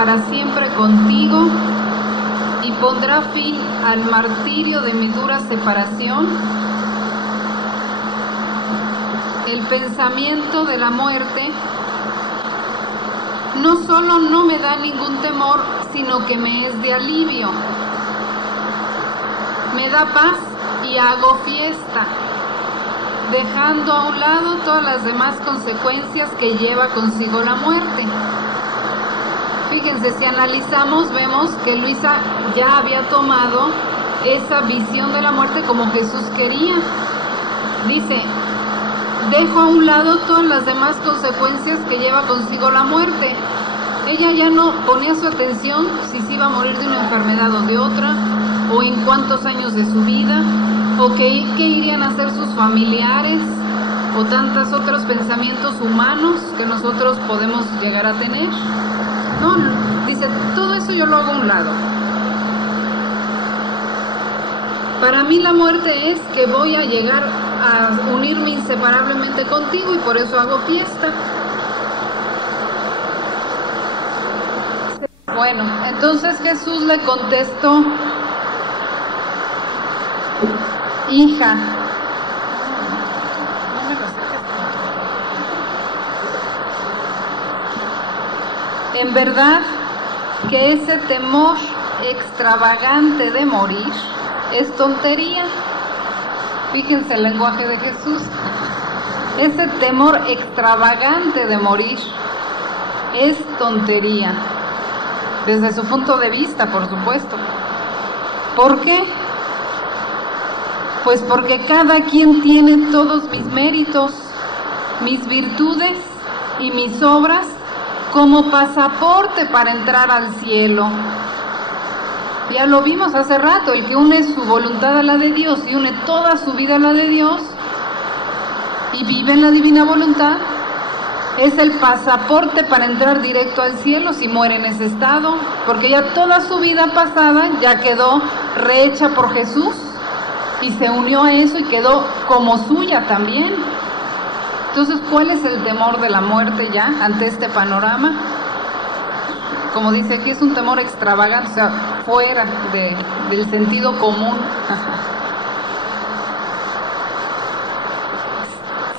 para siempre contigo y pondrá fin al martirio de mi dura separación. El pensamiento de la muerte no solo no me da ningún temor, sino que me es de alivio. Me da paz y hago fiesta, dejando a un lado todas las demás consecuencias que lleva consigo la muerte. Fíjense, si analizamos, vemos que Luisa ya había tomado esa visión de la muerte como Jesús quería. Dice, dejo a un lado todas las demás consecuencias que lleva consigo la muerte. Ella ya no ponía su atención si se iba a morir de una enfermedad o de otra, o en cuántos años de su vida, o qué irían a hacer sus familiares, o tantos otros pensamientos humanos que nosotros podemos llegar a tener. No, dice, todo eso yo lo hago a un lado. Para mí la muerte es que voy a llegar a unirme inseparablemente contigo y por eso hago fiesta. Bueno, entonces Jesús le contestó, hija, en verdad que ese temor extravagante de morir es tontería. Fíjense el lenguaje de Jesús. Ese temor extravagante de morir es tontería. Desde su punto de vista, por supuesto. ¿Por qué? Pues porque cada quien tiene todos mis méritos, mis virtudes y mis obras como pasaporte para entrar al cielo. Ya lo vimos hace rato, el que une su voluntad a la de Dios y une toda su vida a la de Dios y vive en la divina voluntad, es el pasaporte para entrar directo al cielo si muere en ese estado, porque ya toda su vida pasada ya quedó rehecha por Jesús y se unió a eso y quedó como suya también. Entonces, ¿cuál es el temor de la muerte ya ante este panorama? Como dice aquí, es un temor extravagante, o sea, fuera del sentido común.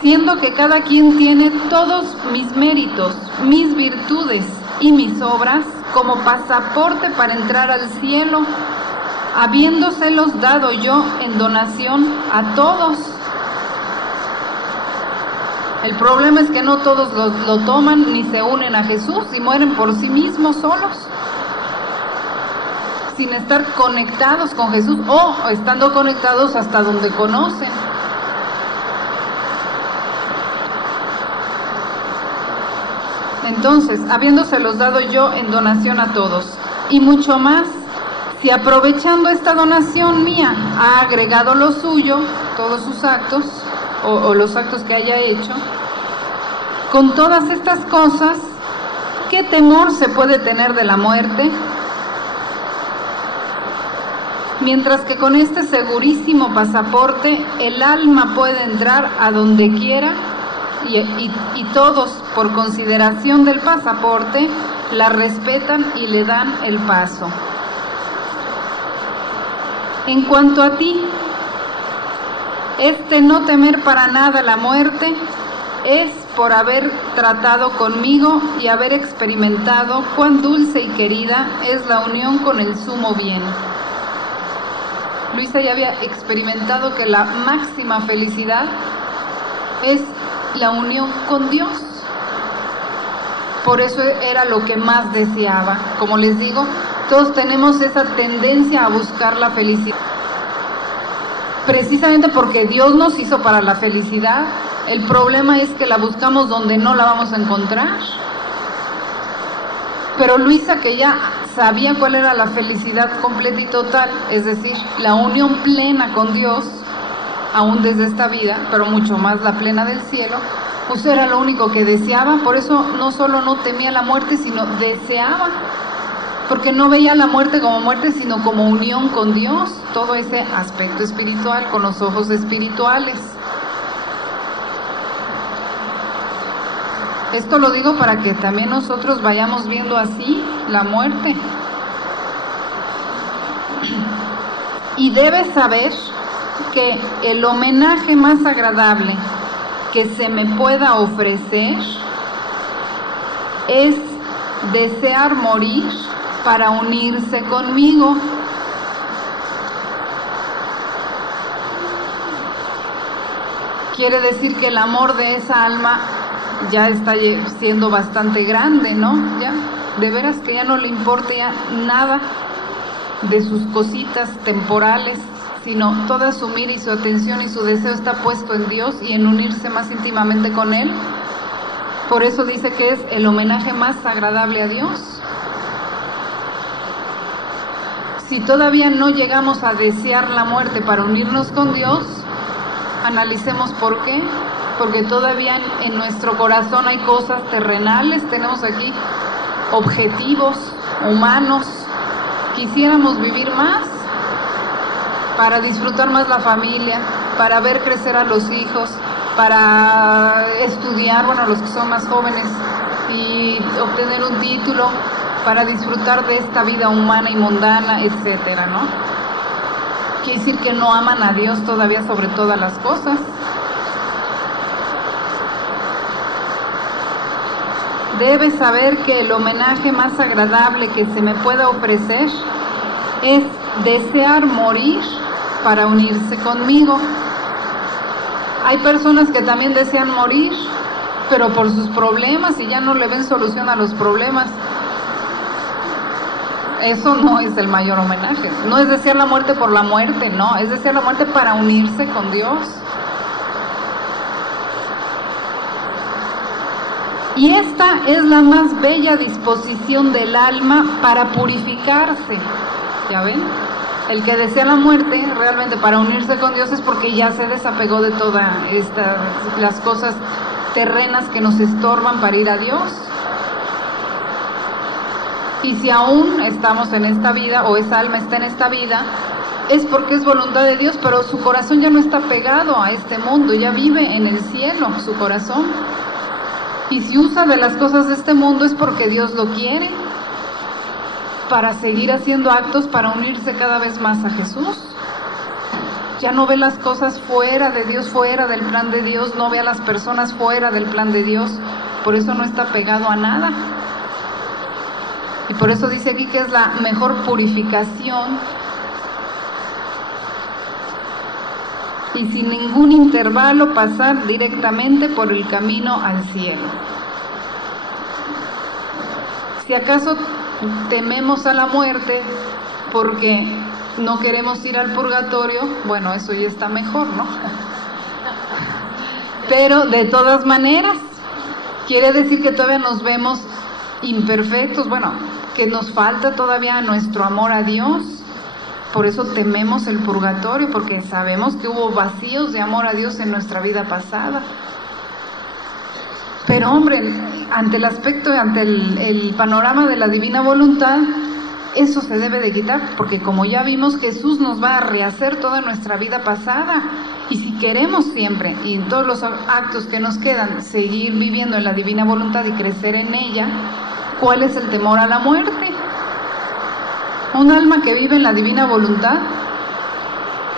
Siendo que cada quien tiene todos mis méritos, mis virtudes y mis obras como pasaporte para entrar al cielo, habiéndoselos dado yo en donación a todos. El problema es que no todos lo toman ni se unen a Jesús y mueren por sí mismos solos, sin estar conectados con Jesús o estando conectados hasta donde conocen. Entonces, habiéndoselos dado yo en donación a todos, y mucho más, si aprovechando esta donación mía ha agregado lo suyo, todos sus actos, o los actos que haya hecho, con todas estas cosas, ¿qué temor se puede tener de la muerte? Mientras que con este segurísimo pasaporte, el alma puede entrar a donde quiera y todos, por consideración del pasaporte, la respetan y le dan el paso. En cuanto a ti, no temer para nada la muerte es por haber tratado conmigo y haber experimentado cuán dulce y querida es la unión con el sumo bien. Luisa ya había experimentado que la máxima felicidad es la unión con Dios. Por eso era lo que más deseaba. Como les digo, todos tenemos esa tendencia a buscar la felicidad. Precisamente porque Dios nos hizo para la felicidad. El problema es que la buscamos donde no la vamos a encontrar. Pero Luisa, que ya sabía cuál era la felicidad completa y total, es decir, la unión plena con Dios, aún desde esta vida, pero mucho más la plena del cielo, pues era lo único que deseaba. Por eso no solo no temía la muerte, sino deseaba, porque no veía la muerte como muerte, sino como unión con Dios, todo ese aspecto espiritual, con los ojos espirituales. Esto lo digo para que también nosotros vayamos viendo así la muerte. Y debes saber que el homenaje más agradable que se me pueda ofrecer es desear morir para unirse conmigo. Quiere decir que el amor de esa alma ya está siendo bastante grande, ¿no? Ya, de veras que ya no le importa ya nada de sus cositas temporales, sino toda su mira y su atención y su deseo está puesto en Dios y en unirse más íntimamente con Él. Por eso dice que es el homenaje más agradable a Dios. Si todavía no llegamos a desear la muerte para unirnos con Dios, analicemos por qué. Porque todavía en nuestro corazón hay cosas terrenales, tenemos aquí objetivos humanos. Quisiéramos vivir más para disfrutar más la familia, para ver crecer a los hijos, para estudiar, bueno, los que son más jóvenes, y obtener un título, para disfrutar de esta vida humana y mundana, etcétera, ¿no? Quiere decir que no aman a Dios todavía sobre todas las cosas. Debes saber que el homenaje más agradable que se me pueda ofrecer es desear morir para unirse conmigo. Hay personas que también desean morir, pero por sus problemas y ya no le ven solución a los problemas. Eso no es el mayor homenaje. No es desear la muerte por la muerte, no, es desear la muerte para unirse con Dios. Y esta es la más bella disposición del alma para purificarse. ¿Ya ven? El que desea la muerte realmente para unirse con Dios es porque ya se desapegó de todas las cosas terrenas que nos estorban para ir a Dios. Y si aún estamos en esta vida, o esa alma está en esta vida, es porque es voluntad de Dios, pero su corazón ya no está pegado a este mundo, ya vive en el cielo su corazón. Y si usa de las cosas de este mundo es porque Dios lo quiere, para seguir haciendo actos para unirse cada vez más a Jesús. Ya no ve las cosas fuera de Dios, fuera del plan de Dios, no ve a las personas fuera del plan de Dios, por eso no está pegado a nada. Y por eso dice aquí que es la mejor purificación y sin ningún intervalo pasar directamente por el camino al cielo. Si acaso tememos a la muerte porque no queremos ir al purgatorio, bueno, eso ya está mejor, ¿no? Pero de todas maneras, quiere decir que todavía nos vemos imperfectos, bueno, que nos falta todavía nuestro amor a Dios. Por eso tememos el purgatorio, porque sabemos que hubo vacíos de amor a Dios en nuestra vida pasada. Pero hombre, ante el aspecto, ante el panorama de la divina voluntad, eso se debe de quitar, porque como ya vimos, Jesús nos va a rehacer toda nuestra vida pasada. Y si queremos siempre, y en todos los actos que nos quedan, seguir viviendo en la divina voluntad y crecer en ella, ¿cuál es el temor a la muerte? Un alma que vive en la divina voluntad,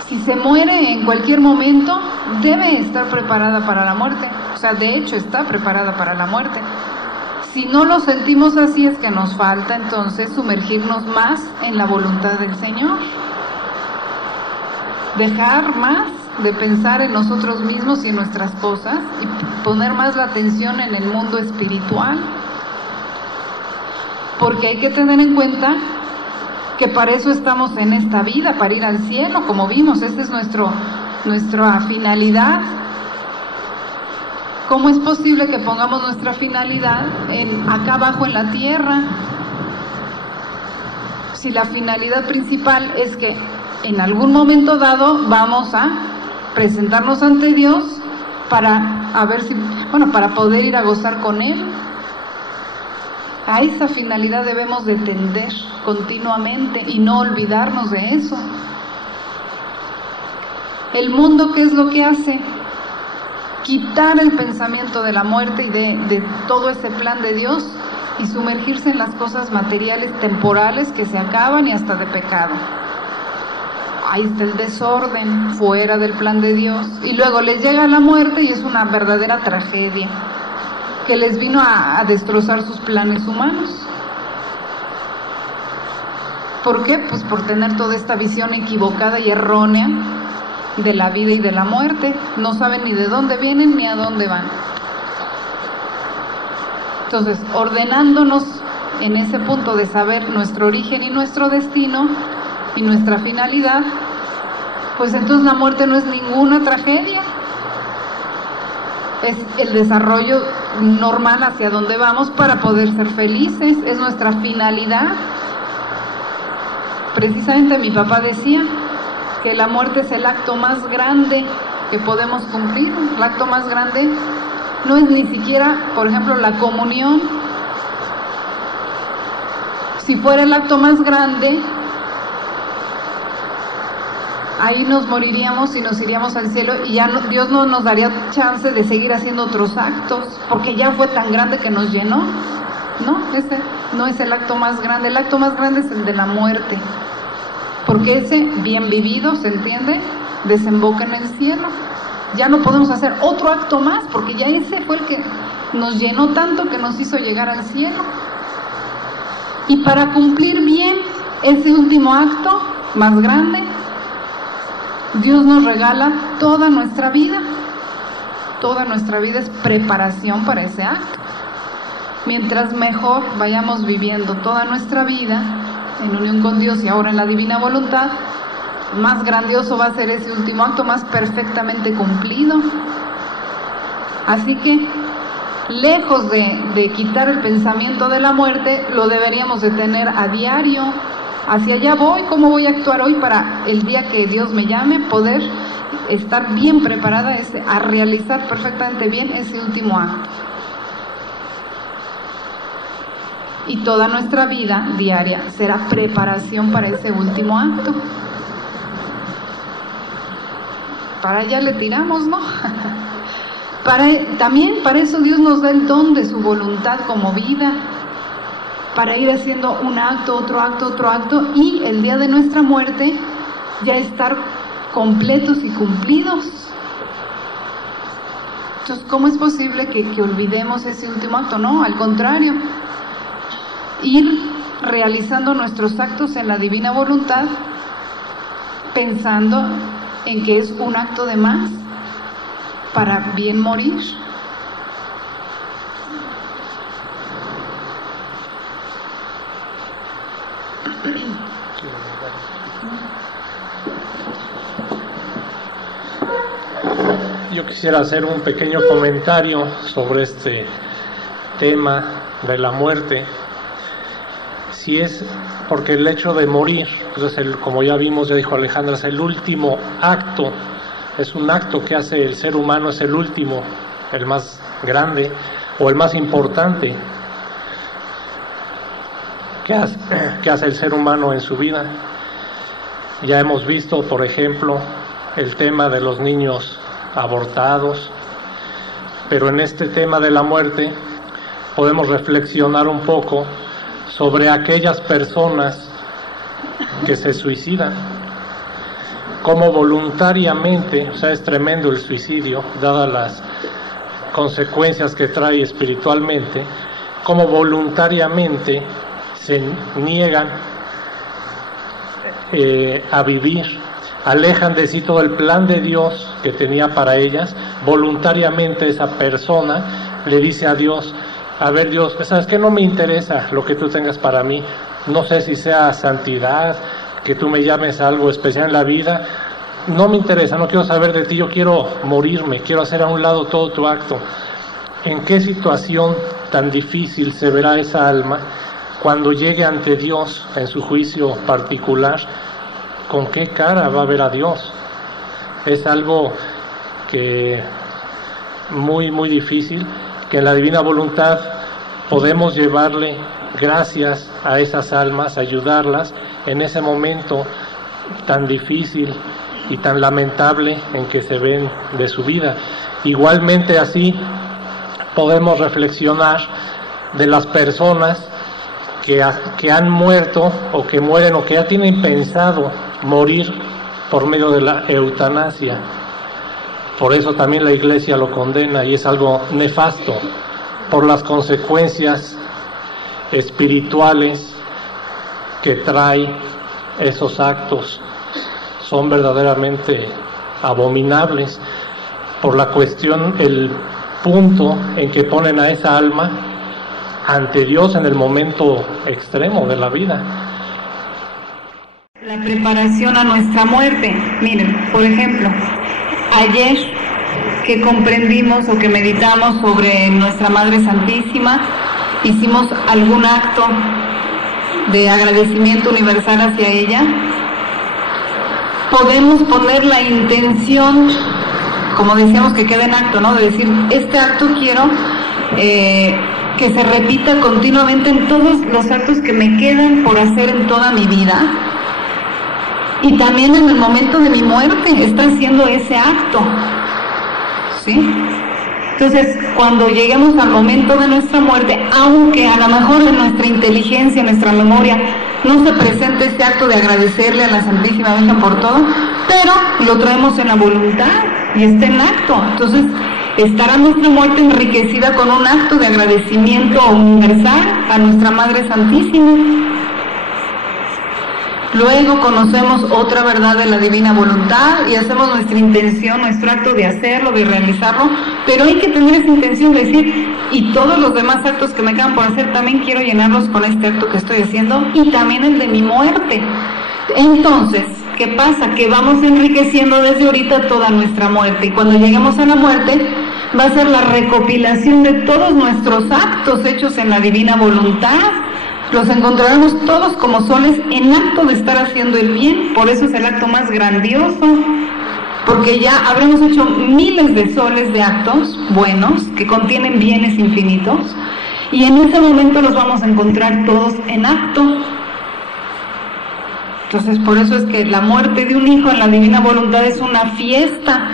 si se muere en cualquier momento, debe estar preparada para la muerte. O sea, de hecho está preparada para la muerte. Si no lo sentimos así, es que nos falta entonces sumergirnos más en la voluntad del Señor. Dejar más de pensar en nosotros mismos y en nuestras cosas y poner más la atención en el mundo espiritual. Porque hay que tener en cuenta que para eso estamos en esta vida, para ir al cielo, como vimos, esta es nuestra finalidad. ¿Cómo es posible que pongamos nuestra finalidad acá abajo en la tierra? Si la finalidad principal es que en algún momento dado vamos a presentarnos ante Dios para para poder ir a gozar con Él. A esa finalidad debemos de tender continuamente y no olvidarnos de eso. El mundo, ¿qué es lo que hace? Quitar el pensamiento de la muerte y de todo ese plan de Dios y sumergirse en las cosas materiales temporales que se acaban y hasta de pecado. Ahí está el desorden, fuera del plan de Dios. Y luego les llega la muerte y es una verdadera tragedia que les vino a destrozar sus planes humanos. ¿Por qué? Pues por tener toda esta visión equivocada y errónea de la vida y de la muerte. No saben ni de dónde vienen ni a dónde van. Entonces, ordenándonos en ese punto de saber nuestro origen y nuestro destino y nuestra finalidad, pues entonces la muerte no es ninguna tragedia. Es el desarrollo normal hacia donde vamos para poder ser felices, es nuestra finalidad. Precisamente mi papá decía que la muerte es el acto más grande que podemos cumplir. El acto más grande no es ni siquiera, por ejemplo, la comunión. Si fuera el acto más grande, ahí nos moriríamos y nos iríamos al cielo y ya no, Dios no nos daría chance de seguir haciendo otros actos, porque ya fue tan grande que nos llenó. No, ese no es el acto más grande. El acto más grande es el de la muerte, porque ese, bien vivido, ¿se entiende?, desemboca en el cielo. Ya no podemos hacer otro acto más, porque ya ese fue el que nos llenó tanto que nos hizo llegar al cielo. Y para cumplir bien ese último acto más grande, Dios nos regala toda nuestra vida. Toda nuestra vida es preparación para ese acto. Mientras mejor vayamos viviendo toda nuestra vida en unión con Dios y ahora en la divina voluntad, más grandioso va a ser ese último acto, más perfectamente cumplido. Así que, lejos de quitar el pensamiento de la muerte, lo deberíamos de tener a diario. Hacia allá voy, ¿cómo voy a actuar hoy para el día que Dios me llame, poder estar bien preparada a realizar perfectamente bien ese último acto? Y toda nuestra vida diaria será preparación para ese último acto. Para allá le tiramos, ¿no? También para eso Dios nos da el don de su voluntad como vida, para ir haciendo un acto, otro acto, otro acto, y el día de nuestra muerte ya estar completos y cumplidos. Entonces, ¿cómo es posible que olvidemos ese último acto? No, al contrario, ir realizando nuestros actos en la divina voluntad, pensando en que es un acto de más para bien morir. Yo quisiera hacer un pequeño comentario sobre este tema de la muerte. Si es porque el hecho de morir, pues como ya vimos, ya dijo Alejandra, es el último acto, es un acto que hace el ser humano, es el último, el más grande o el más importante que hace el ser humano en su vida. Ya hemos visto, por ejemplo, el tema de los niños abortados, pero en este tema de la muerte podemos reflexionar un poco sobre aquellas personas que se suicidan, como voluntariamente, o sea, es tremendo el suicidio, dadas las consecuencias que trae espiritualmente, como voluntariamente se niegan a vivir, alejan de sí todo el plan de Dios que tenía para ellas. Voluntariamente esa persona le dice a Dios: a ver, Dios, ¿sabes qué? No me interesa lo que tú tengas para mí, no sé si sea santidad, que tú me llames a algo especial en la vida, no me interesa, no quiero saber de ti, yo quiero morirme, quiero hacer a un lado todo tu acto. ¿En qué situación tan difícil se verá esa alma cuando llegue ante Dios en su juicio particular? ¿Con qué cara va a ver a Dios? Es algo que muy, muy difícil, que en la divina voluntad podemos llevarle gracias a esas almas, ayudarlas en ese momento tan difícil y tan lamentable en que se ven de su vida. Igualmente así podemos reflexionar de las personas que han muerto o que mueren o que ya tienen pensado morir por medio de la eutanasia. Por eso también la Iglesia lo condena y es algo nefasto por las consecuencias espirituales que trae esos actos. Son verdaderamente abominables por la cuestión, el punto en que ponen a esa alma ante Dios en el momento extremo de la vida. La preparación a nuestra muerte. Miren, por ejemplo, ayer que comprendimos o que meditamos sobre nuestra Madre Santísima, hicimos algún acto de agradecimiento universal hacia ella. Podemos poner la intención, como decíamos, que quede en acto, ¿no? De decir, este acto quiero que se repita continuamente en todos los actos que me quedan por hacer en toda mi vida. Y también en el momento de mi muerte está haciendo ese acto, ¿sí? Entonces, cuando lleguemos al momento de nuestra muerte, aunque a lo mejor en nuestra inteligencia, en nuestra memoria, no se presente ese acto de agradecerle a la Santísima Virgen por todo, pero lo traemos en la voluntad y está en acto. Entonces, estará nuestra muerte enriquecida con un acto de agradecimiento universal a nuestra Madre Santísima. Luego conocemos otra verdad de la divina voluntad y hacemos nuestra intención, nuestro acto de hacerlo, de realizarlo, pero hay que tener esa intención de decir, y todos los demás actos que me quedan por hacer también quiero llenarlos con este acto que estoy haciendo y también el de mi muerte. Entonces, ¿qué pasa? Que vamos enriqueciendo desde ahorita toda nuestra muerte y cuando lleguemos a la muerte va a ser la recopilación de todos nuestros actos hechos en la divina voluntad. Los encontraremos todos como soles en acto de estar haciendo el bien. Por eso es el acto más grandioso, porque ya habremos hecho miles de soles de actos buenos que contienen bienes infinitos y en ese momento los vamos a encontrar todos en acto. Entonces por eso es que la muerte de un hijo en la divina voluntad es una fiesta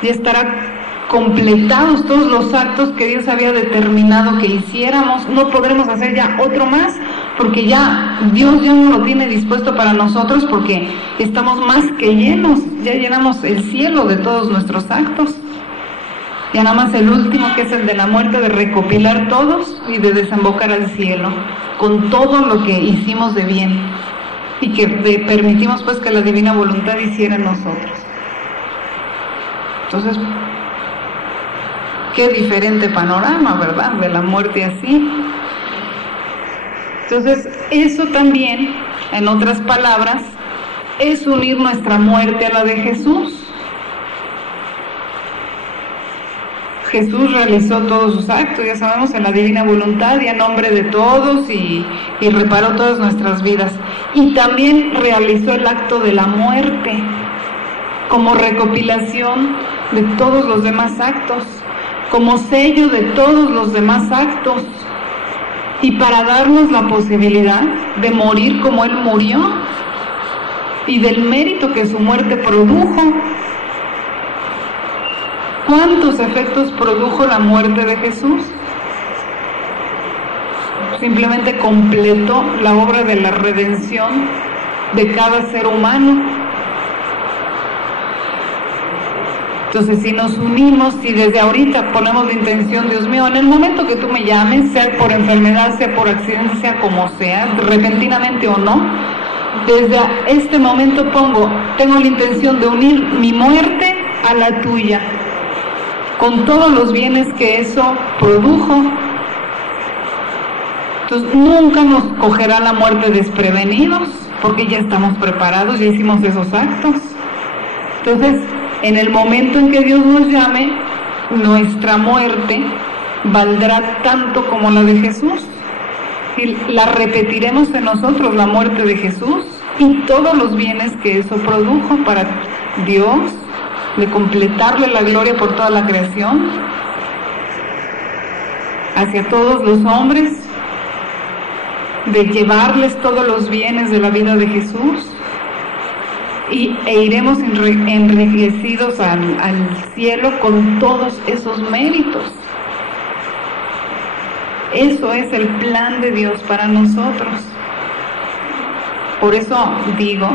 y estará completados todos los actos que Dios había determinado que hiciéramos. No podremos hacer ya otro más porque ya Dios ya no lo tiene dispuesto para nosotros porque estamos más que llenos, ya llenamos el cielo de todos nuestros actos. Ya nada más el último, que es el de la muerte, de recopilar todos y de desembocar al cielo con todo lo que hicimos de bien y que permitimos pues que la divina voluntad hiciera en nosotros. Entonces, qué diferente panorama, ¿verdad? De la muerte así. Entonces, eso también, en otras palabras, es unir nuestra muerte a la de Jesús. Jesús realizó todos sus actos, ya sabemos, en la divina voluntad y a nombre de todos y reparó todas nuestras vidas. Y también realizó el acto de la muerte como recopilación de todos los demás actos, como sello de todos los demás actos y para darnos la posibilidad de morir como Él murió y del mérito que su muerte produjo. ¿Cuántos efectos produjo la muerte de Jesús? Simplemente completó la obra de la redención de cada ser humano. Entonces, si nos unimos, si desde ahorita ponemos la intención, Dios mío, en el momento que tú me llames, sea por enfermedad, sea por accidente, sea como sea, repentinamente o no, desde este momento tengo la intención de unir mi muerte a la tuya, con todos los bienes que eso produjo. Entonces, nunca nos cogerá la muerte desprevenidos, porque ya estamos preparados, ya hicimos esos actos. Entonces, en el momento en que Dios nos llame, nuestra muerte valdrá tanto como la de Jesús. Y la repetiremos en nosotros, la muerte de Jesús, y todos los bienes que eso produjo para Dios, de completarle la gloria por toda la creación, hacia todos los hombres, de llevarles todos los bienes de la vida de Jesús. E iremos enriquecidos al cielo con todos esos méritos. Eso es el plan de Dios para nosotros. Por eso digo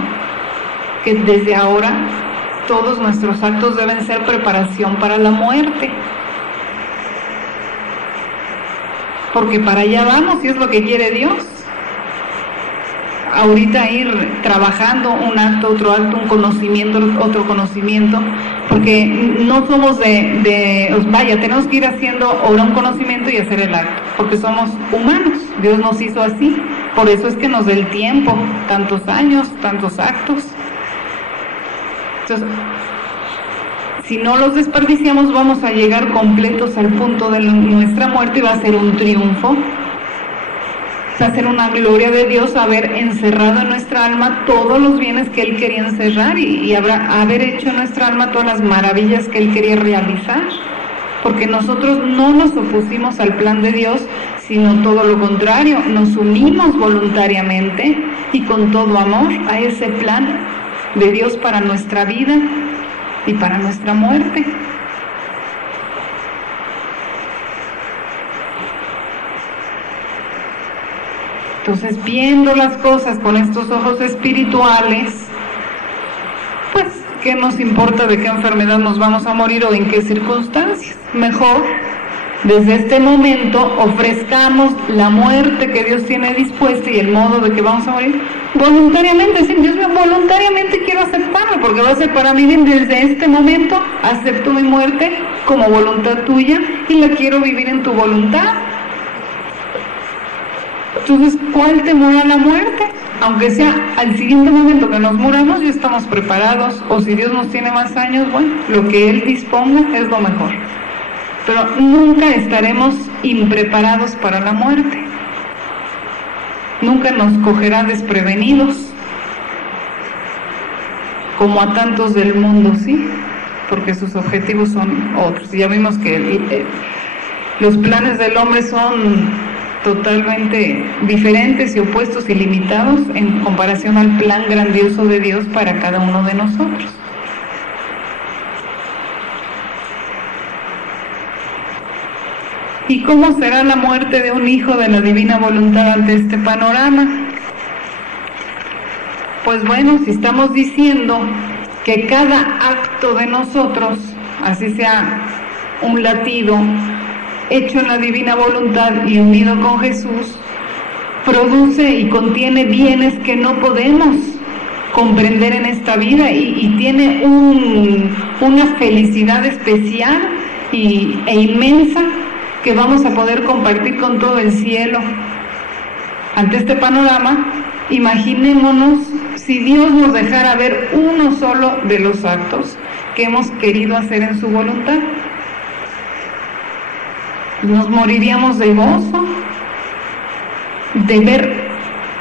que desde ahora todos nuestros actos deben ser preparación para la muerte. Porque para allá vamos y es lo que quiere Dios. Ahorita ir trabajando un acto, otro acto, un conocimiento, otro conocimiento, porque no somos vaya, tenemos que ir haciendo ahora un conocimiento y hacer el acto, porque somos humanos, Dios nos hizo así, por eso es que nos da el tiempo, tantos años, tantos actos. Entonces, si no los desperdiciamos, vamos a llegar completos al punto de nuestra muerte y va a ser un triunfo. Va a ser una gloria de Dios haber encerrado en nuestra alma todos los bienes que Él quería encerrar y haber hecho en nuestra alma todas las maravillas que Él quería realizar. Porque nosotros no nos opusimos al plan de Dios, sino todo lo contrario, nos unimos voluntariamente y con todo amor a ese plan de Dios para nuestra vida y para nuestra muerte. Entonces, viendo las cosas con estos ojos espirituales, pues, ¿qué nos importa de qué enfermedad nos vamos a morir o en qué circunstancias? Mejor, desde este momento, ofrezcamos la muerte que Dios tiene dispuesta y el modo de que vamos a morir voluntariamente. Sí, Dios mío, voluntariamente quiero aceptarlo, porque va a ser para mí bien. Desde este momento acepto mi muerte como voluntad tuya y la quiero vivir en tu voluntad. Entonces, ¿cuál temor a la muerte? Aunque sea al siguiente momento que nos muramos, ya estamos preparados, o si Dios nos tiene más años, bueno, lo que Él disponga es lo mejor. Pero nunca estaremos impreparados para la muerte. Nunca nos cogerá desprevenidos, como a tantos del mundo, ¿sí? Porque sus objetivos son otros. Y ya vimos que los planes del hombre son totalmente diferentes y opuestos y limitados en comparación al plan grandioso de Dios para cada uno de nosotros. ¿Y cómo será la muerte de un hijo de la divina voluntad ante este panorama? Pues bueno, si estamos diciendo que cada acto de nosotros, así sea un latido, hecho en la divina voluntad y unido con Jesús, produce y contiene bienes que no podemos comprender en esta vida y tiene una felicidad especial e inmensa que vamos a poder compartir con todo el cielo. Ante este panorama, imaginémonos si Dios nos dejara ver uno solo de los actos que hemos querido hacer en su voluntad. Nos moriríamos de gozo de ver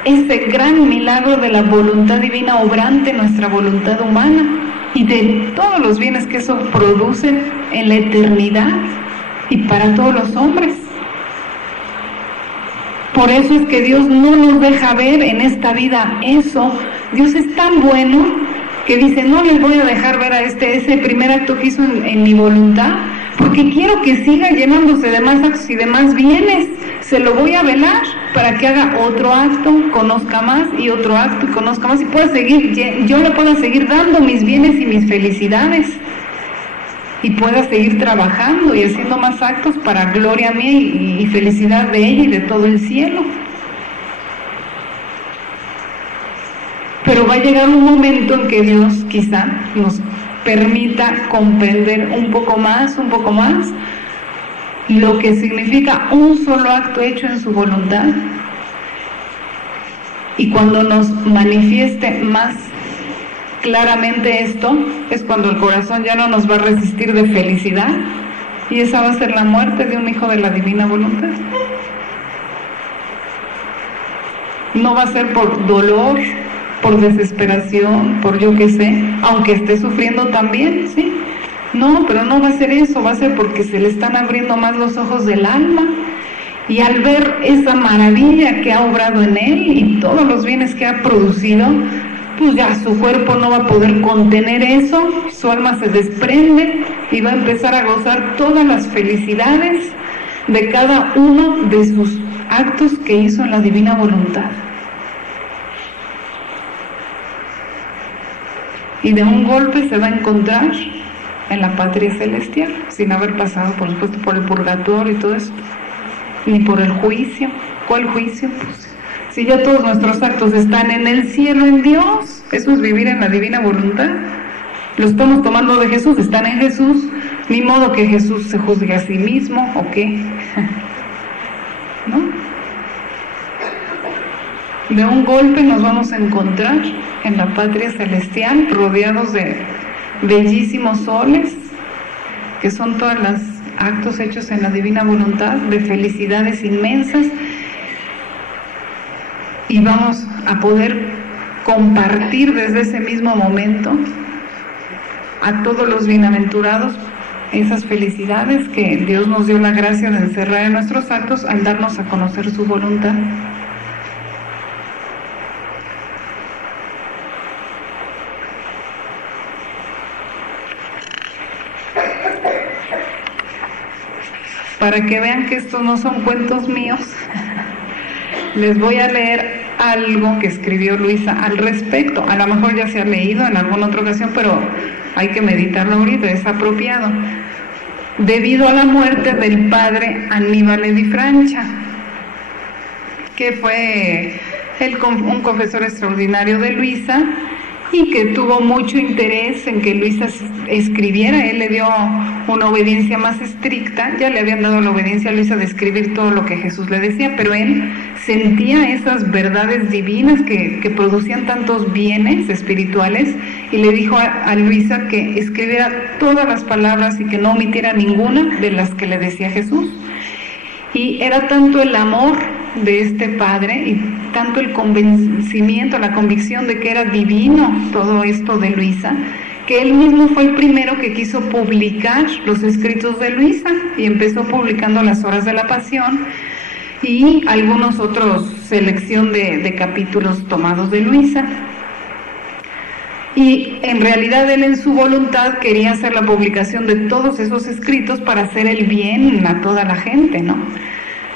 ese gran milagro de la voluntad divina obrante en nuestra voluntad humana y de todos los bienes que eso produce en la eternidad y para todos los hombres. Por eso es que Dios no nos deja ver en esta vida eso. Dios es tan bueno que dice, no les voy a dejar ver a ese primer acto que hizo en mi voluntad, porque quiero que siga llenándose de más actos y de más bienes. Se lo voy a velar para que haga otro acto, conozca más y otro acto y conozca más y pueda seguir, yo le pueda seguir dando mis bienes y mis felicidades y pueda seguir trabajando y haciendo más actos para gloria mía y felicidad de ella y de todo el cielo. Pero va a llegar un momento en que Dios quizá nos permita comprender un poco más lo que significa un solo acto hecho en su voluntad. Y cuando nos manifieste más claramente esto, es cuando el corazón ya no nos va a resistir de felicidad, y esa va a ser la muerte de un hijo de la divina voluntad. No va a ser por dolor, por desesperación, por yo qué sé, aunque esté sufriendo también, ¿sí? No, pero no va a ser eso, va a ser porque se le están abriendo más los ojos del alma, y al ver esa maravilla que ha obrado en él y todos los bienes que ha producido, pues ya su cuerpo no va a poder contener eso, su alma se desprende y va a empezar a gozar todas las felicidades de cada uno de sus actos que hizo en la divina voluntad. Y de un golpe se va a encontrar en la patria celestial, sin haber pasado, por supuesto, por el purgatorio y todo eso, ni por el juicio. ¿Cuál juicio? Pues, si ya todos nuestros actos están en el cielo, en Dios, eso es vivir en la divina voluntad. Lo estamos tomando de Jesús, están en Jesús, ni modo que Jesús se juzgue a sí mismo, ¿o qué? ¿No? De un golpe nos vamos a encontrar en la patria celestial, rodeados de bellísimos soles, que son todos los actos hechos en la divina voluntad, de felicidades inmensas, y vamos a poder compartir desde ese mismo momento a todos los bienaventurados esas felicidades que Dios nos dio la gracia de encerrar en nuestros actos al darnos a conocer su voluntad. Para que vean que estos no son cuentos míos, les voy a leer algo que escribió Luisa al respecto. A lo mejor ya se ha leído en alguna otra ocasión, pero hay que meditarlo ahorita, es apropiado. Debido a la muerte del padre Annibale di Francia, que fue un confesor extraordinario de Luisa y que tuvo mucho interés en que Luisa escribiera. Él le dio una obediencia más estricta. Ya le habían dado la obediencia a Luisa de escribir todo lo que Jesús le decía, pero él sentía esas verdades divinas que producían tantos bienes espirituales, y le dijo a Luisa que escribiera todas las palabras y que no omitiera ninguna de las que le decía Jesús. Y era tanto el amor de este padre y tanto el convencimiento, la convicción de que era divino todo esto de Luisa, que él mismo fue el primero que quiso publicar los escritos de Luisa, y empezó publicando las Horas de la Pasión y algunos otros, selección de capítulos tomados de Luisa. Y en realidad él en su voluntad quería hacer la publicación de todos esos escritos para hacer el bien a toda la gente, ¿no?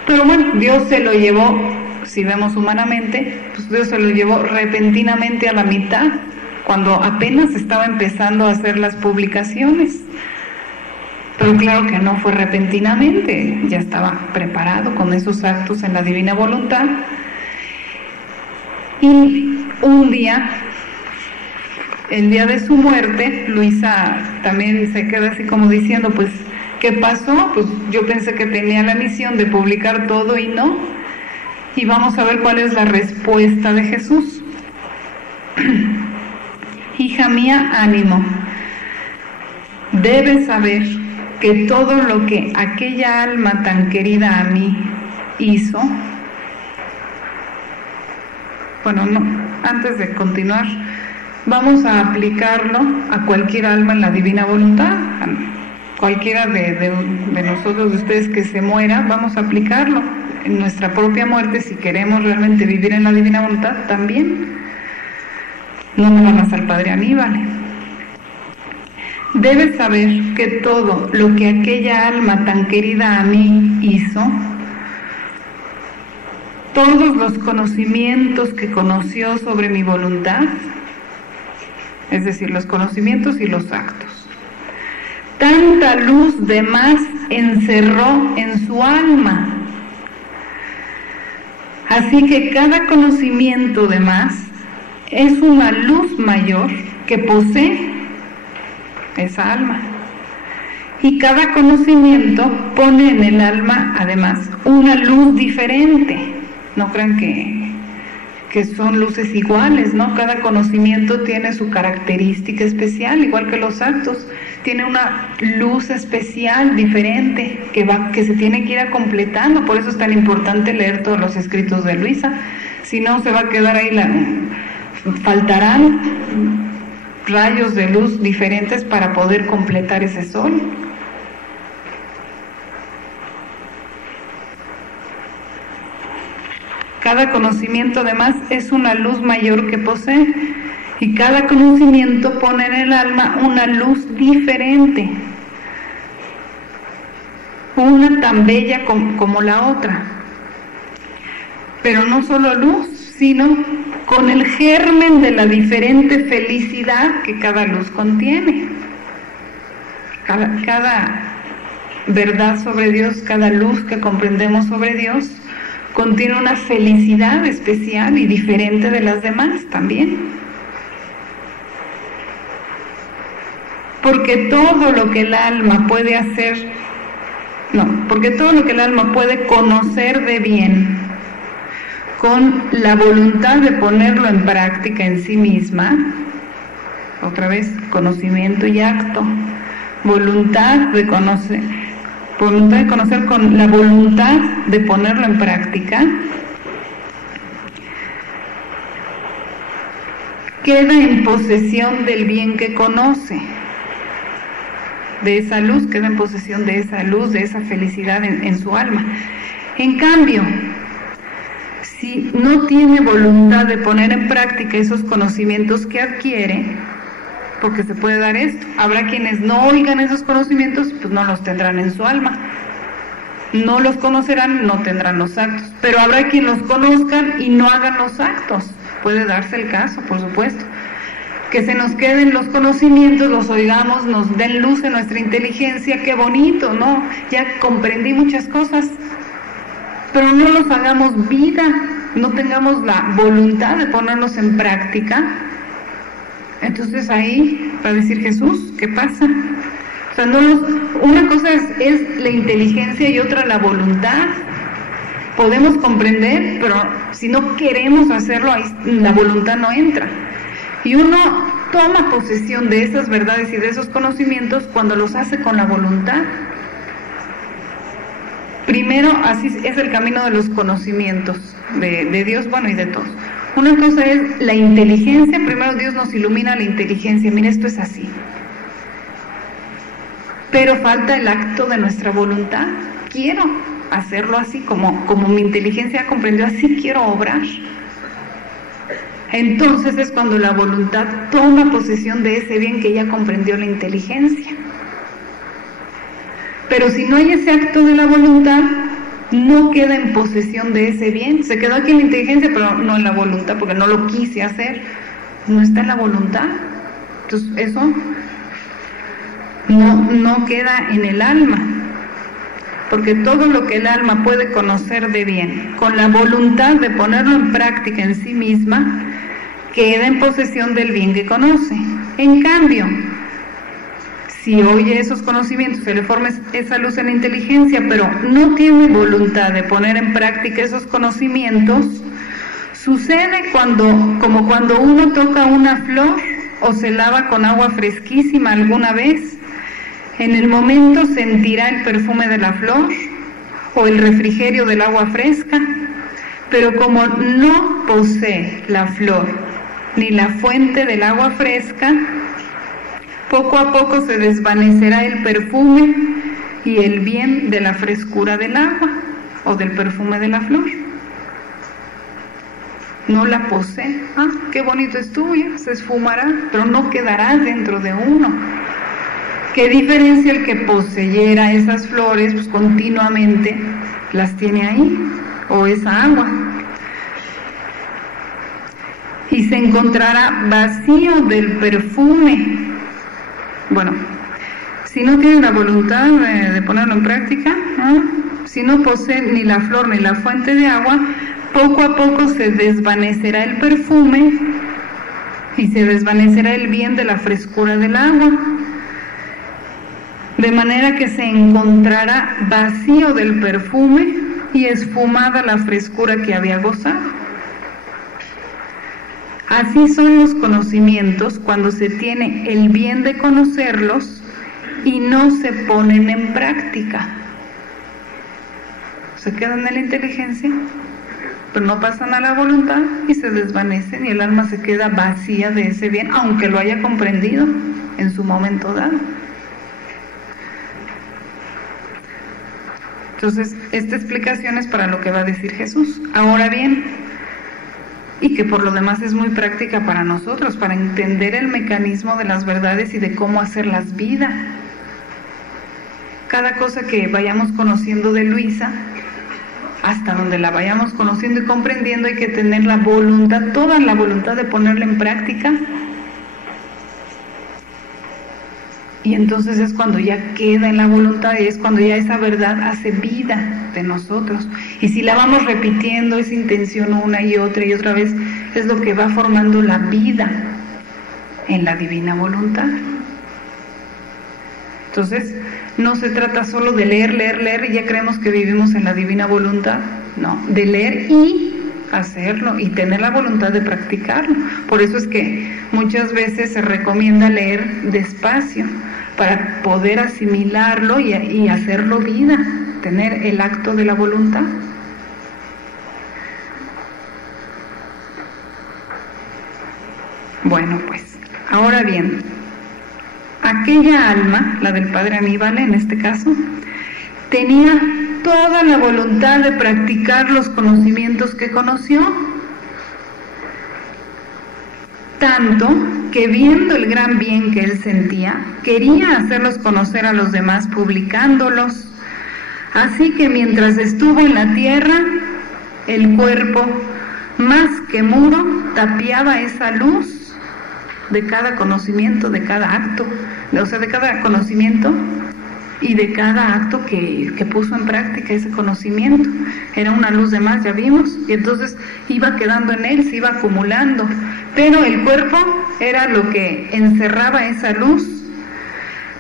Pero bueno, Dios se lo llevó, si vemos humanamente, pues Dios se lo llevó repentinamente a la mitad, cuando apenas estaba empezando a hacer las publicaciones. Pero claro que no fue repentinamente, ya estaba preparado con esos actos en la divina voluntad. Y un día, el día de su muerte, Luisa también se queda así como diciendo, pues, ¿qué pasó? Pues yo pensé que tenía la misión de publicar todo y no. Y vamos a ver cuál es la respuesta de Jesús. Hija mía, ánimo. Debes saber que todo lo que aquella alma tan querida a mí hizo, bueno, no, antes de continuar, vamos a aplicarlo a cualquier alma en la divina voluntad. Cualquiera de nosotros, de ustedes que se muera, vamos a aplicarlo en nuestra propia muerte, si queremos realmente vivir en la divina voluntad también. No nada más al padre Aníbal. Debes saber que todo lo que aquella alma tan querida a mí hizo, todos los conocimientos que conoció sobre mi voluntad, es decir, los conocimientos y los actos, tanta luz de más encerró en su alma. Así que cada conocimiento de más es una luz mayor que posee esa alma. Y cada conocimiento pone en el alma, además, una luz diferente. No crean que son luces iguales, ¿no? Cada conocimiento tiene su característica especial, igual que los actos. Tiene una luz especial, diferente, que se tiene que ir completando. Por eso es tan importante leer todos los escritos de Luisa. Si no, se va a quedar ahí, faltarán rayos de luz diferentes para poder completar ese sol. Cada conocimiento además es una luz mayor que posee, y cada conocimiento pone en el alma una luz diferente. una tan bella como la otra. Pero no solo luz, sino con el germen de la diferente felicidad que cada luz contiene. Cada verdad sobre Dios, cada luz que comprendemos sobre Dios, contiene una felicidad especial y diferente de las demás también. Porque todo lo que el alma puede conocer de bien, con la voluntad de ponerlo en práctica en sí misma, otra vez, conocimiento y acto, voluntad de conocer con la voluntad de ponerlo en práctica, queda en posesión del bien que conoce, de esa luz, queda en posesión de esa luz, de esa felicidad en su alma. En cambio, si no tiene voluntad de poner en práctica esos conocimientos que adquiere, porque se puede dar esto, habrá quienes no oigan esos conocimientos, pues no los tendrán en su alma, no los conocerán, no tendrán los actos, pero habrá quienes los conozcan y no hagan los actos. Puede darse el caso, por supuesto, que se nos queden los conocimientos, los oigamos, nos den luz en nuestra inteligencia, qué bonito, ¿no? Ya comprendí muchas cosas, pero no los hagamos vida, no tengamos la voluntad de ponerlos en práctica. Entonces ahí va a decir Jesús, ¿qué pasa? O sea, una cosa es la inteligencia y otra la voluntad. Podemos comprender, pero si no queremos hacerlo, ahí la voluntad no entra. Y uno toma posesión de esas verdades y de esos conocimientos cuando los hace con la voluntad. Primero, así es el camino de los conocimientos de Dios, bueno, y de todos. Una cosa es la inteligencia, primero Dios nos ilumina la inteligencia, mira, esto es así. Pero falta el acto de nuestra voluntad. Quiero hacerlo así, como mi inteligencia comprendió, así quiero obrar. Entonces es cuando la voluntad toma posesión de ese bien que ya comprendió la inteligencia. Pero si no hay ese acto de la voluntad, no queda en posesión de ese bien. Se quedó aquí en la inteligencia, pero no en la voluntad, porque no lo quise hacer. No está en la voluntad. Entonces eso no queda en el alma. Porque todo lo que el alma puede conocer de bien, con la voluntad de ponerlo en práctica en sí misma, queda en posesión del bien que conoce. En cambio, si oye esos conocimientos, se le forma esa luz en la inteligencia, pero no tiene voluntad de poner en práctica esos conocimientos, sucede como cuando uno toca una flor o se lava con agua fresquísima alguna vez. En el momento sentirá el perfume de la flor o el refrigerio del agua fresca, pero como no posee la flor ni la fuente del agua fresca, poco a poco se desvanecerá el perfume y el bien de la frescura del agua o del perfume de la flor. No la posee. Ah, qué bonito es tuya, se esfumará, pero no quedará dentro de uno. ¿Qué diferencia el que poseyera esas flores? Pues continuamente las tiene ahí, o esa agua. Y se encontrará vacío del perfume. Bueno, si no tiene la voluntad de ponerlo en práctica, ¿no? Si no posee ni la flor ni la fuente de agua, poco a poco se desvanecerá el perfume y se desvanecerá el bien de la frescura del agua. De manera que se encontrará vacío del perfume y esfumada la frescura que había gozado. Así son los conocimientos cuando se tiene el bien de conocerlos y no se ponen en práctica. Se quedan en la inteligencia, pero no pasan a la voluntad y se desvanecen y el alma se queda vacía de ese bien, aunque lo haya comprendido en su momento dado. Entonces, esta explicación es para lo que va a decir Jesús. Ahora bien, y que por lo demás es muy práctica para nosotros, para entender el mecanismo de las verdades y de cómo hacerlas vida. cada cosa que vayamos conociendo de Luisa, hasta donde la vayamos conociendo y comprendiendo, hay que tener la voluntad, toda la voluntad de ponerla en práctica. Y entonces es cuando ya queda en la voluntad, y es cuando ya esa verdad hace vida de nosotros. Y si la vamos repitiendo, esa intención una y otra vez, es lo que va formando la vida en la divina voluntad. Entonces, no se trata solo de leer y ya creemos que vivimos en la divina voluntad. No, de leer y hacerlo y tener la voluntad de practicarlo. Por eso es que muchas veces se recomienda leer despacio para poder asimilarlo y hacerlo vida, tener el acto de la voluntad. Bueno, pues, ahora bien, aquella alma, la del padre Aníbal en este caso, tenía toda la voluntad de practicar los conocimientos que conoció, tanto que viendo el gran bien que él sentía, quería hacerlos conocer a los demás publicándolos. Así que mientras estuvo en la tierra, el cuerpo, más que muro, tapiaba esa luz de cada conocimiento, de cada acto, o sea, de cada conocimiento y de cada acto que puso en práctica ese conocimiento. Era una luz de más, ya vimos, y entonces iba quedando en él, se iba acumulando, pero el cuerpo era lo que encerraba esa luz.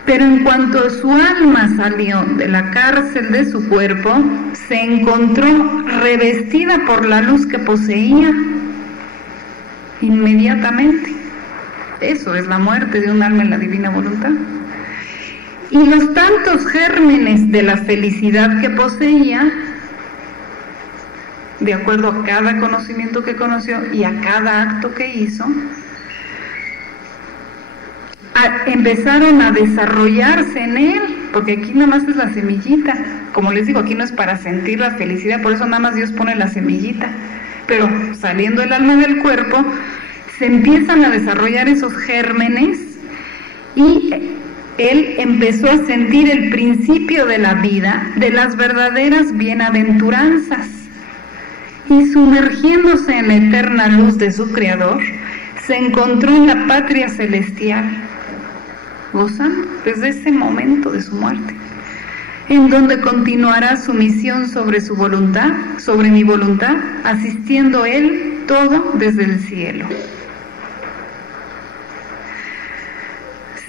Pero en cuanto su alma salió de la cárcel de su cuerpo, se encontró revestida por la luz que poseía inmediatamente. Eso es la muerte de un alma en la divina voluntad. Y los tantos gérmenes de la felicidad que poseía, de acuerdo a cada conocimiento que conoció y a cada acto que hizo, empezaron a desarrollarse en él, porque aquí nada más es la semillita. Como les digo, aquí no es para sentir la felicidad, por eso nada más Dios pone la semillita. Pero saliendo el alma del cuerpo, se empiezan a desarrollar esos gérmenes y él empezó a sentir el principio de la vida, de las verdaderas bienaventuranzas, y sumergiéndose en la eterna luz de su Creador, se encontró en la patria celestial, gozando desde ese momento de su muerte, en donde continuará su misión sobre su voluntad, sobre mi voluntad, asistiendo él todo desde el cielo.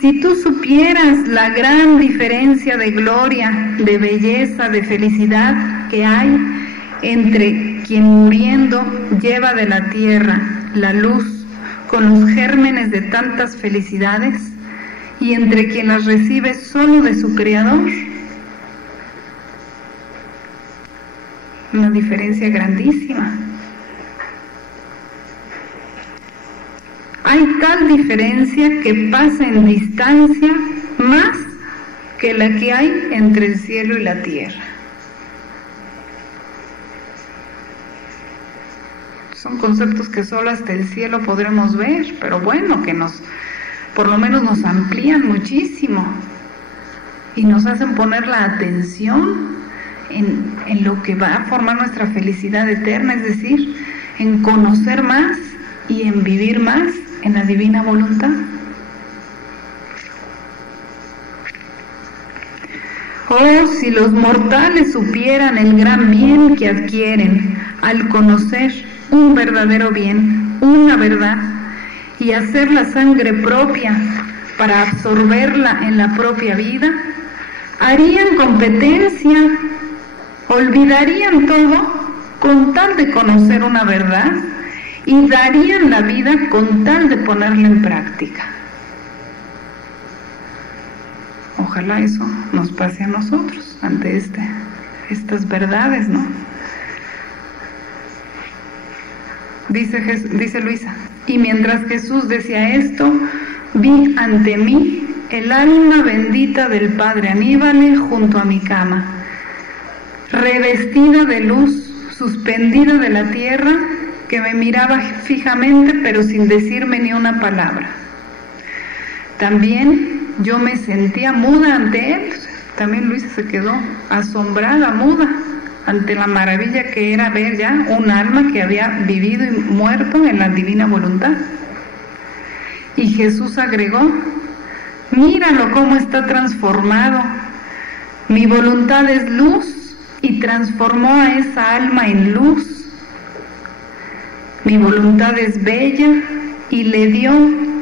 Si tú supieras la gran diferencia de gloria, de belleza, de felicidad que hay entre quien muriendo lleva de la tierra la luz con los gérmenes de tantas felicidades y entre quien las recibe solo de su Creador, una diferencia grandísima. Hay tal diferencia que pasa en distancia más que la que hay entre el cielo y la tierra. Son conceptos que solo hasta el cielo podremos ver, pero bueno, que por lo menos nos amplían muchísimo y nos hacen poner la atención en lo que va a formar nuestra felicidad eterna, es decir, en conocer más y en vivir más en la divina voluntad. Oh, si los mortales supieran el gran bien que adquieren al conocer un verdadero bien, una verdad, y hacer la sangre propia para absorberla en la propia vida, harían competencia, olvidarían todo con tal de conocer una verdad y darían la vida con tal de ponerla en práctica. Ojalá eso nos pase a nosotros ante estas verdades, ¿no? Dice Luisa, y mientras Jesús decía esto, vi ante mí el alma bendita del padre Aníbal junto a mi cama, revestida de luz, suspendida de la tierra, que me miraba fijamente pero sin decirme ni una palabra. También yo me sentía muda ante él, también Luisa se quedó asombrada, muda, ante la maravilla que era ver ya un alma que había vivido y muerto en la divina voluntad. Y Jesús agregó: míralo cómo está transformado. Mi voluntad es luz y transformó a esa alma en luz. Mi voluntad es bella y le dio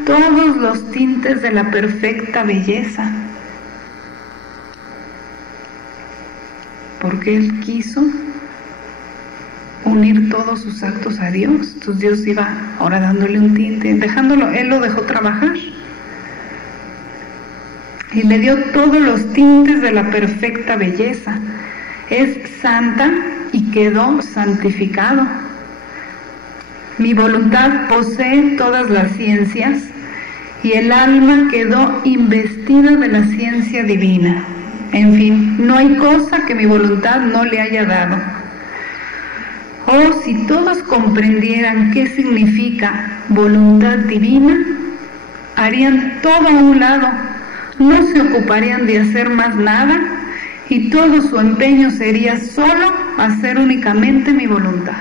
todos los tintes de la perfecta belleza. Porque Él quiso unir todos sus actos a Dios. Entonces Dios iba ahora dándole un tinte, dejándolo, Él lo dejó trabajar. Y le dio todos los tintes de la perfecta belleza. Es santa y quedó santificado. Mi voluntad posee todas las ciencias y el alma quedó investida de la ciencia divina. En fin, no hay cosa que mi voluntad no le haya dado. Oh, si todos comprendieran qué significa voluntad divina, harían todo a un lado, no se ocuparían de hacer más nada y todo su empeño sería solo hacer únicamente mi voluntad.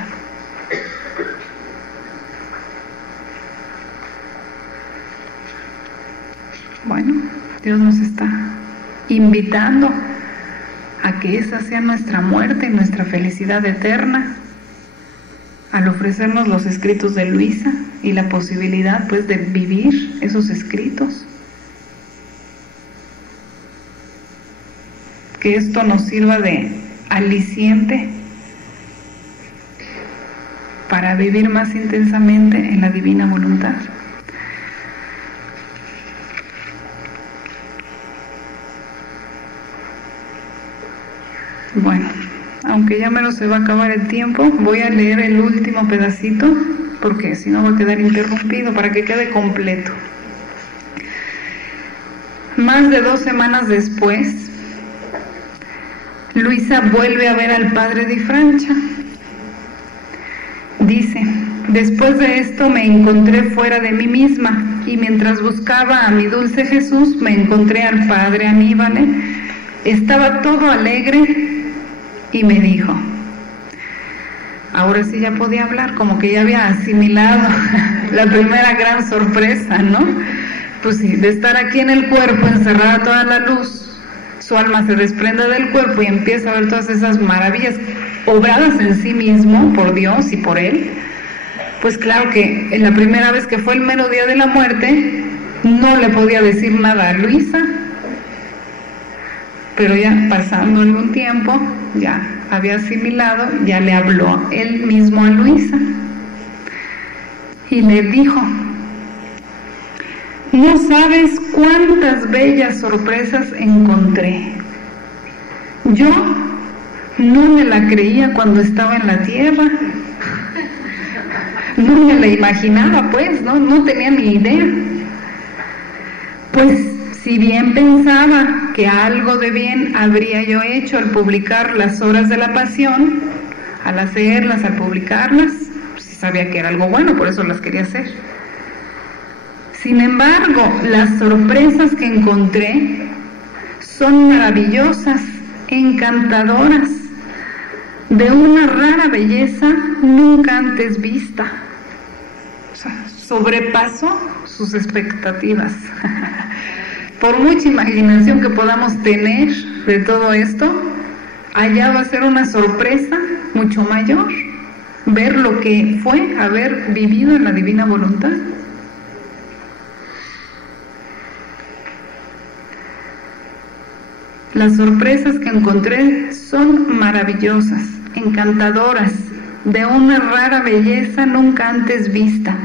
Bueno, Dios nos está invitando a que esa sea nuestra muerte y nuestra felicidad eterna, al ofrecernos los escritos de Luisa y la posibilidad pues de vivir esos escritos. Que esto nos sirva de aliciente para vivir más intensamente en la divina voluntad. Bueno, aunque ya menos se va a acabar el tiempo, voy a leer el último pedacito, porque si no va a quedar interrumpido, para que quede completo. Más de 2 semanas después, Luisa vuelve a ver al padre Di Francia. Dice: después de esto me encontré fuera de mí misma, y mientras buscaba a mi dulce Jesús, me encontré al padre Aníbale. Estaba todo alegre y me dijo, ahora sí ya podía hablar, como que ya había asimilado la primera gran sorpresa, ¿no? Pues sí, de estar aquí en el cuerpo, encerrada toda la luz, su alma se desprende del cuerpo y empieza a ver todas esas maravillas obradas en sí mismo por Dios y por Él. Pues claro que en la primera vez que fue el mero día de la muerte, no le podía decir nada a Luisa, pero ya pasando algún tiempo, ya había asimilado, ya le habló él mismo a Luisa y le dijo: no sabes cuántas bellas sorpresas encontré. Yo no me la creía cuando estaba en la tierra, no me la imaginaba, pues, no tenía ni idea. Pues si bien pensaba que algo de bien habría yo hecho al publicar las horas de la pasión, al hacerlas, al publicarlas, pues sí sabía que era algo bueno, por eso las quería hacer. Sin embargo, las sorpresas que encontré son maravillosas, encantadoras, de una rara belleza nunca antes vista. O sea, sobrepasó sus expectativas. Por mucha imaginación que podamos tener de todo esto, allá va a ser una sorpresa mucho mayor, ver lo que fue haber vivido en la divina voluntad. Las sorpresas que encontré son maravillosas, encantadoras, de una rara belleza nunca antes vista.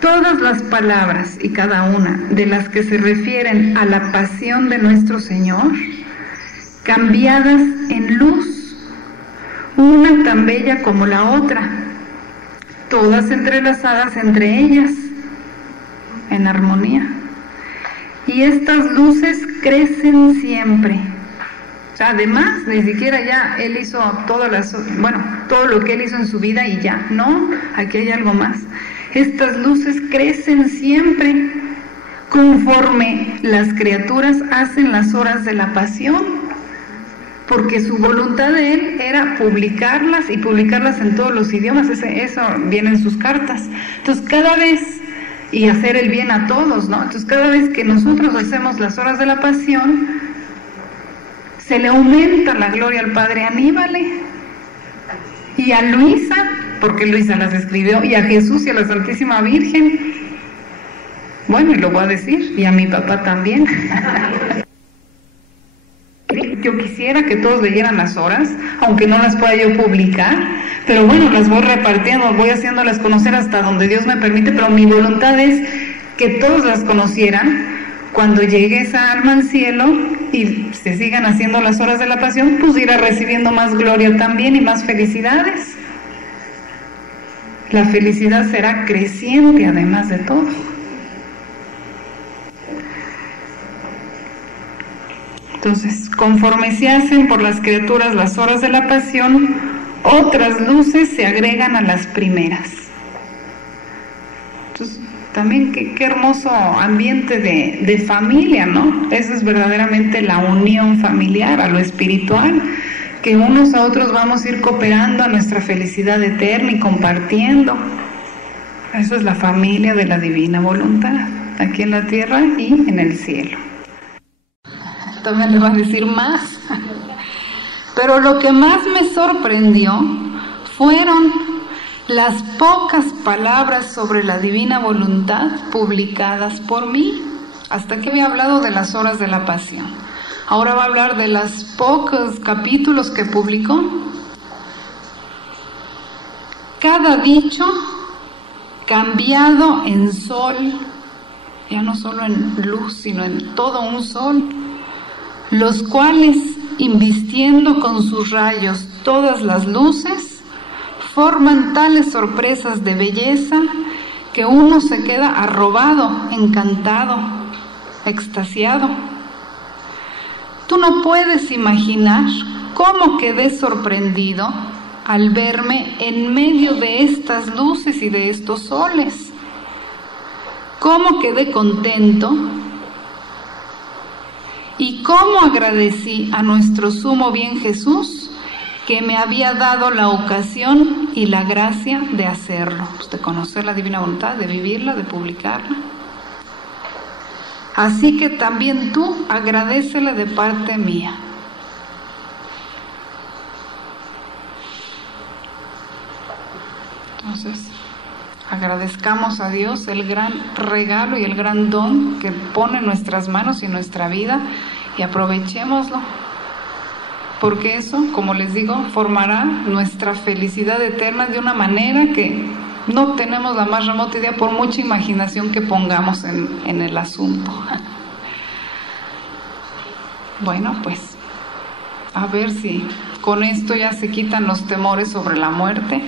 Todas las palabras y cada una de las que se refieren a la pasión de nuestro Señor, cambiadas en luz, una tan bella como la otra, todas entrelazadas entre ellas, en armonía. Y estas luces crecen siempre. O sea, además, ni siquiera ya Él hizo todo lo que Él hizo en su vida y ya, no, aquí hay algo más. Estas luces crecen siempre, conforme las criaturas hacen las horas de la pasión, porque su voluntad de Él era publicarlas y publicarlas en todos los idiomas, eso viene en sus cartas. Entonces cada vez, y hacer el bien a todos, ¿no? Entonces cada vez que nosotros hacemos las horas de la pasión, se le aumenta la gloria al Padre Aníbal y a Luisa, porque Luisa las escribió, y a Jesús y a la Santísima Virgen. Bueno, y lo voy a decir, y a mi papá también. Yo quisiera que todos leyeran las horas, aunque no las pueda yo publicar, pero bueno, las voy repartiendo, voy haciéndolas conocer hasta donde Dios me permite, pero mi voluntad es que todos las conocieran. Cuando llegue esa alma al cielo y se sigan haciendo las horas de la pasión, pues irá recibiendo más gloria también y más felicidades. La felicidad será creciente además de todo. Entonces, conforme se hacen por las criaturas las horas de la pasión, otras luces se agregan a las primeras. Entonces, también qué hermoso ambiente de familia, ¿no? Eso es verdaderamente la unión familiar, a lo espiritual, que unos a otros vamos a ir cooperando a nuestra felicidad eterna y compartiendo. Eso es la familia de la divina voluntad, aquí en la tierra y en el cielo. También le va a decir más. Pero lo que más me sorprendió fueron las pocas palabras sobre la divina voluntad publicadas por mí. Hasta que había hablado de las horas de la pasión. Ahora va a hablar de los pocos capítulos que publicó. Cada dicho cambiado en sol, ya no solo en luz, sino en todo un sol, los cuales, invistiendo con sus rayos todas las luces, forman tales sorpresas de belleza que uno se queda arrobado, encantado, extasiado. Tú no puedes imaginar cómo quedé sorprendido al verme en medio de estas luces y de estos soles. Cómo quedé contento y cómo agradecí a nuestro sumo bien Jesús que me había dado la ocasión y la gracia de hacerlo, pues de conocer la divina voluntad, de vivirla, de publicarla. Así que también tú agradécele de parte mía. Entonces, agradezcamos a Dios el gran regalo y el gran don que pone en nuestras manos y en nuestra vida y aprovechémoslo. Porque eso, como les digo, formará nuestra felicidad eterna de una manera que no tenemos la más remota idea por mucha imaginación que pongamos en el asunto. Bueno, pues, a ver si con esto ya se quitan los temores sobre la muerte.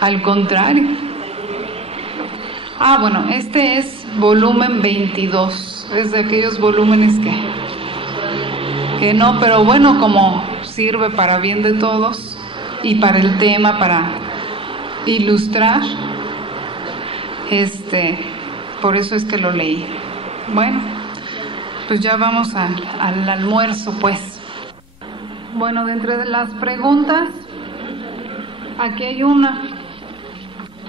Al contrario. Bueno, este es volumen 22. Es de aquellos volúmenes que no, pero bueno, como sirve para bien de todos y para el tema, para ilustrar, por eso es que lo leí. Bueno, pues ya vamos al almuerzo, pues. Bueno, dentro de las preguntas, aquí hay una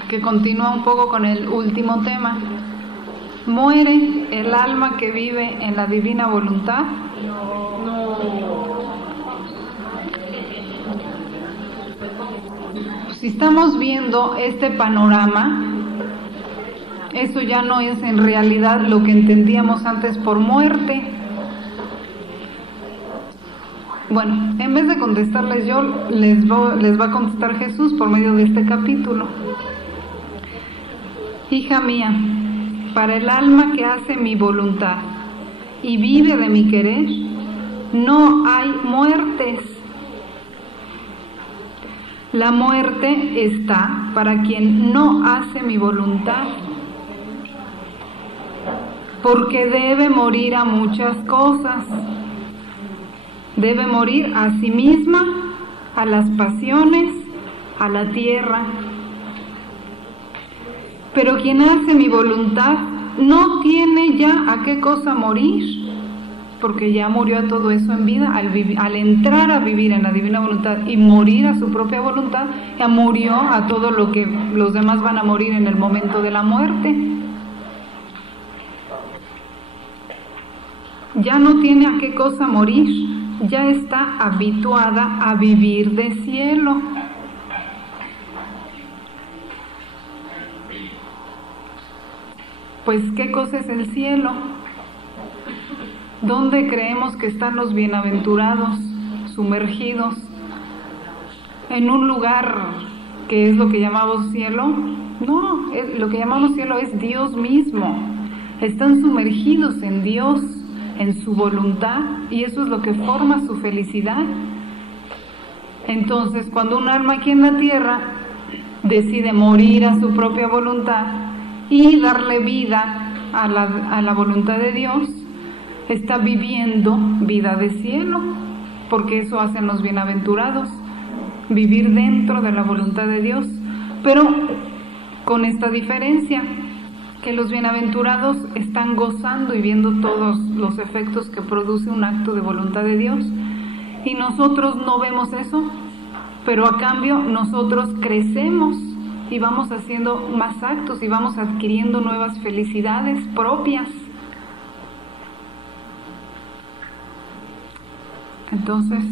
que continúa un poco con el último tema. ¿Muere el alma que vive en la divina voluntad? Si estamos viendo este panorama, eso ya no es en realidad lo que entendíamos antes por muerte. Bueno, en vez de contestarles yo, les va a contestar Jesús por medio de este capítulo. Hija mía, para el alma que hace mi voluntad y vive de mi querer, no hay muertes. La muerte está para quien no hace mi voluntad, porque debe morir a muchas cosas. Debe morir a sí misma, a las pasiones, a la tierra. Pero quien hace mi voluntad no tiene ya a qué cosa morir, porque ya murió a todo eso en vida. Al entrar a vivir en la divina voluntad y morir a su propia voluntad, ya murió a todo lo que los demás van a morir en el momento de la muerte. Ya no tiene a qué cosa morir, ya está habituada a vivir de cielo. Pues, ¿qué cosa es el cielo? ¿Dónde creemos que están los bienaventurados, sumergidos? ¿En un lugar que es lo que llamamos cielo? No, lo que llamamos cielo es Dios mismo. Están sumergidos en Dios, en su voluntad, y eso es lo que forma su felicidad. Entonces, cuando un alma aquí en la tierra decide morir a su propia voluntad y darle vida a la voluntad de Dios, está viviendo vida de cielo, porque eso hacen los bienaventurados, vivir dentro de la voluntad de Dios. Pero con esta diferencia, que los bienaventurados están gozando y viendo todos los efectos que produce un acto de voluntad de Dios, y nosotros no vemos eso, pero a cambio nosotros crecemos y vamos haciendo más actos y vamos adquiriendo nuevas felicidades propias. Entonces,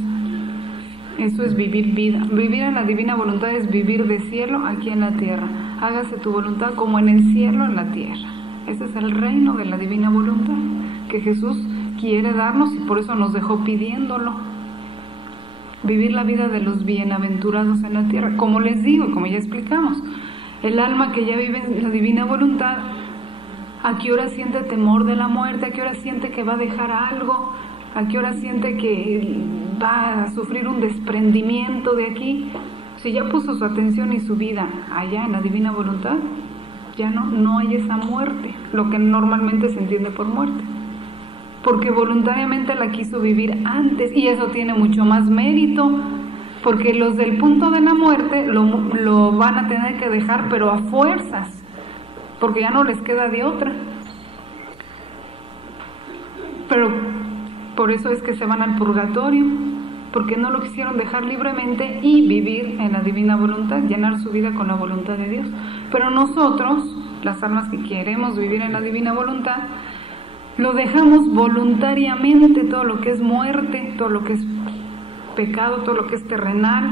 eso es vivir vida. Vivir en la divina voluntad es vivir de cielo aquí en la tierra. Hágase tu voluntad como en el cielo, en la tierra. Ese es el reino de la divina voluntad que Jesús quiere darnos, y por eso nos dejó pidiéndolo. Vivir la vida de los bienaventurados en la tierra. Como les digo, como ya explicamos, el alma que ya vive en la divina voluntad, ¿a qué hora siente temor de la muerte? ¿A qué hora siente que va a dejar algo? ¿A qué hora siente que va a sufrir un desprendimiento de aquí? Si ya puso su atención y su vida allá en la divina voluntad, ya no hay esa muerte, lo que normalmente se entiende por muerte, porque voluntariamente la quiso vivir antes, y eso tiene mucho más mérito, porque los del punto de la muerte lo van a tener que dejar, pero a fuerzas, porque ya no les queda de otra. Pero por eso es que se van al purgatorio, porque no lo quisieron dejar libremente y vivir en la divina voluntad, llenar su vida con la voluntad de Dios. Pero nosotros, las almas que queremos vivir en la divina voluntad, lo dejamos voluntariamente, todo lo que es muerte, todo lo que es pecado, todo lo que es terrenal,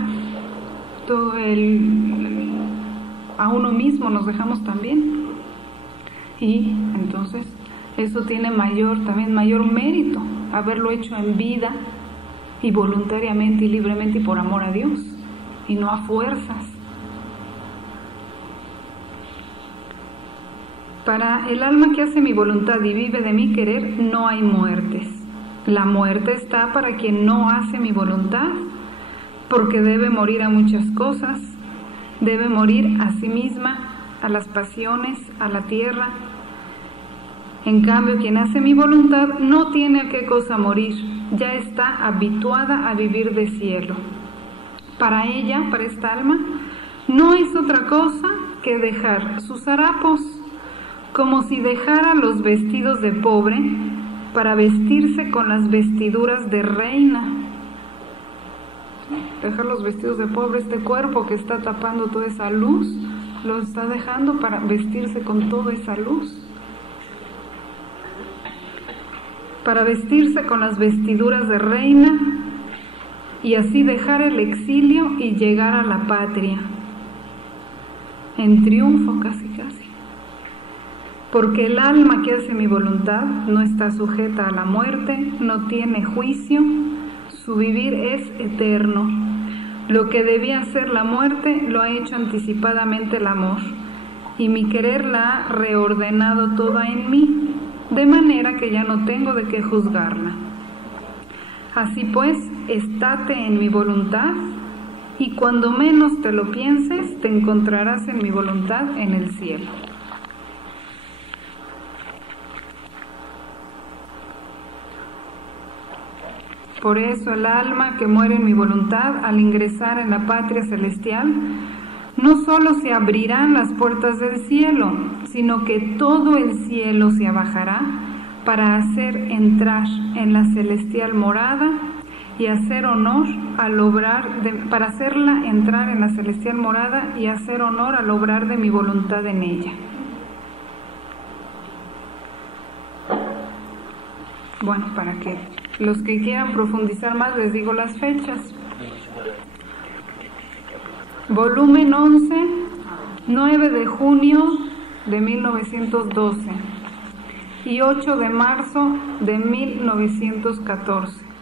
a uno mismo nos dejamos también. Y entonces eso tiene mayor mérito, haberlo hecho en vida y voluntariamente y libremente y por amor a Dios, y no a fuerzas. Para el alma que hace mi voluntad y vive de mi querer, no hay muertes. La muerte está para quien no hace mi voluntad, porque debe morir a muchas cosas, debe morir a sí misma, a las pasiones, a la tierra. En cambio, quien hace mi voluntad no tiene a qué cosa morir, ya está habituada a vivir de cielo. Para ella, para esta alma, no es otra cosa que dejar sus harapos, como si dejara los vestidos de pobre para vestirse con las vestiduras de reina. Dejar los vestidos de pobre, este cuerpo que está tapando toda esa luz, lo está dejando para vestirse con toda esa luz. Para vestirse con las vestiduras de reina y así dejar el exilio y llegar a la patria en triunfo, casi. Porque el alma que hace mi voluntad no está sujeta a la muerte, no tiene juicio, su vivir es eterno. Lo que debía hacer la muerte lo ha hecho anticipadamente el amor, y mi querer la ha reordenado toda en mí, de manera que ya no tengo de qué juzgarla. Así pues, estate en mi voluntad, y cuando menos te lo pienses, te encontrarás en mi voluntad en el cielo. Por eso el alma que muere en mi voluntad, al ingresar en la patria celestial, no solo se abrirán las puertas del cielo, sino que todo el cielo se abajará para hacer entrar en la celestial morada y hacer honor al obrar para hacerla entrar en la celestial morada y hacer honor al obrar de mi voluntad en ella. Bueno, para que los que quieran profundizar más les digo las fechas. Volumen 11, 9 de junio de 1912 y 8 de marzo de 1914.